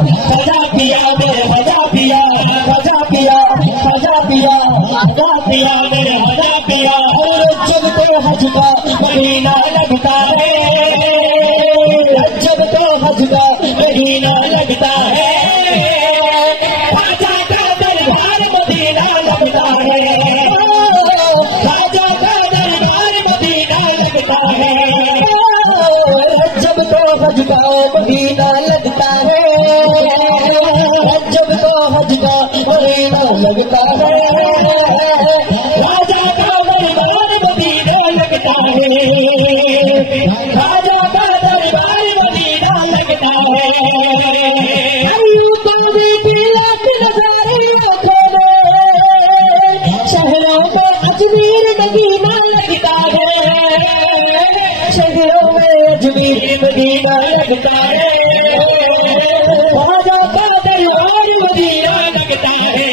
खजा पिया मेरे खजा पिया, खजा पिया, खजा पिया, खजा पिया मेरे खजा पिया। और जब तो हज का महीना लगता है, जब तो हज का महीना लगता है, खाजा का दरबार मदीना लगता है, खाजा का दरबार मदीना लगता है। जब तो हज का महीना लगता है, जब तो हज का महीना लगता है, राजा का दरबार मदीना लगता है, राजा का दरबार मदीना लगता है। शहरों में अजमेर मदीना लगता है, शहरों में अजमेर मदीना लगता है, राजा का दरबार मदीना लगता है,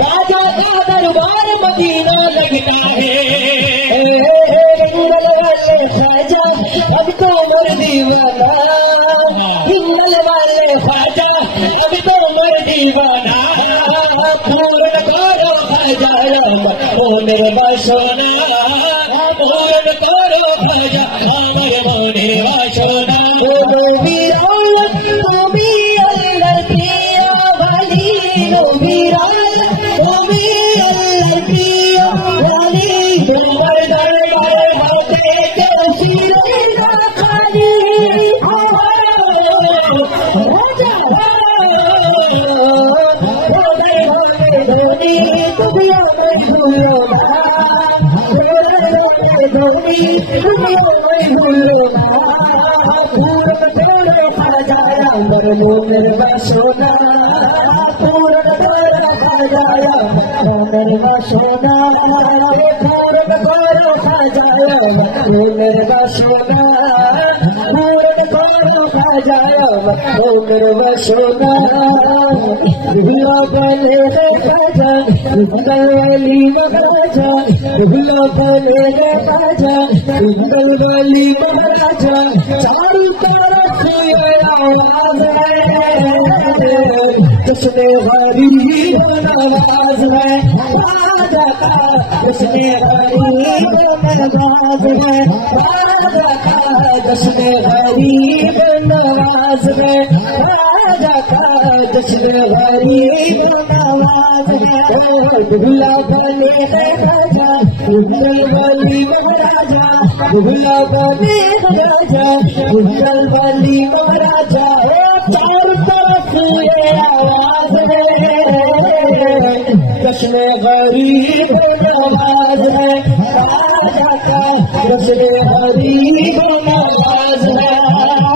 राजा का दरबार मदीना लगता है। हिंगल वाले ख्वाजा अब तो मर दीवाना, हिंगल वाले ख्वाजा अब तो मर दीवाना। पूर्ण करो ख्वाजा ओ मेरे बाशोना, पूर्ण करो ख्वाजा मेरे मोने बाशोना। मोर बसोना पूर्ण करो खजाया मोर बसोना, पूर्ण करो खजाया मोर बसोना, पूर्ण करो खजाया मोर बसोना। भूला बने खजा भूल वाली महाराजा, भूला बने खजा भूल वाली महाराजा। चारों तरफ आवाज है, जिसने गरीब नवाज है, राजा का जिसने गरीब नवाज है, राजा का जिसने गरीब नवाज है, राजा का जिसने गरीब नवाज है। भूला बने राजा भूल वाली महाराजा, भूला बने राजा भूल वाली महाराजा। चारों तरफ ये आवाज है, जिसने गरीब नवाज है, राजा का जिसने गरीब नवाज है,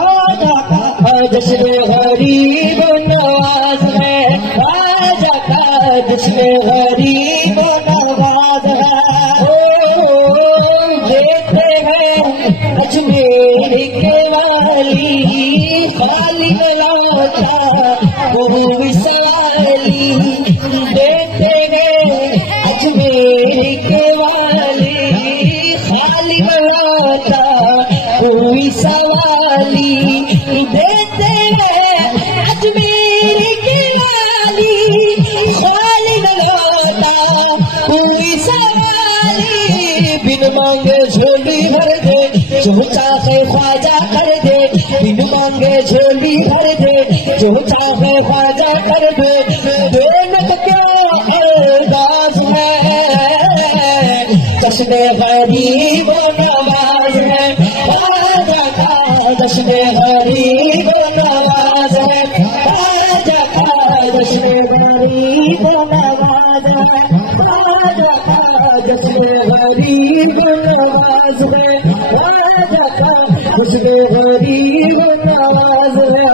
राजा का जिसने गरीब नवाज है, राजा का जिसने गरीब नवाज है। देखते हैं अजमेर के वाली खाली लौटा वो विशाली, देखते हैं अजमेर के वाली खाली लौटा वो विशाली, देखते हैं अजमेर के वाली खाली लौटा वो विशाली। बिन मांगे झोली भर दे, जो चाहे ख्वाजा कर दे, बिन मांगे झोली भर दे, जो चाहे ख्वाजा कर दे। बेनत क्या अरदास है, जश्न गरीब नवाज है, राजा का जश्न गरीब नवाज है, राजा का जश्न गरीब नवाज है, राजा का जश्न गरीब नवाज है, राजा का जश्न गरीब नवाज है।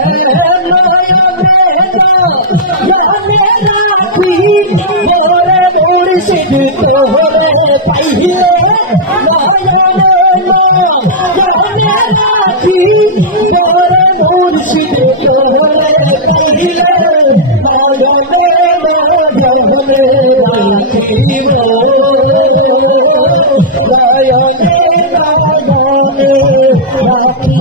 मोरे मुर्शिद तोहरे पहिए मोरे मुर्शिद तोहरे पहिए राखी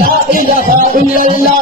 La ilaha illallah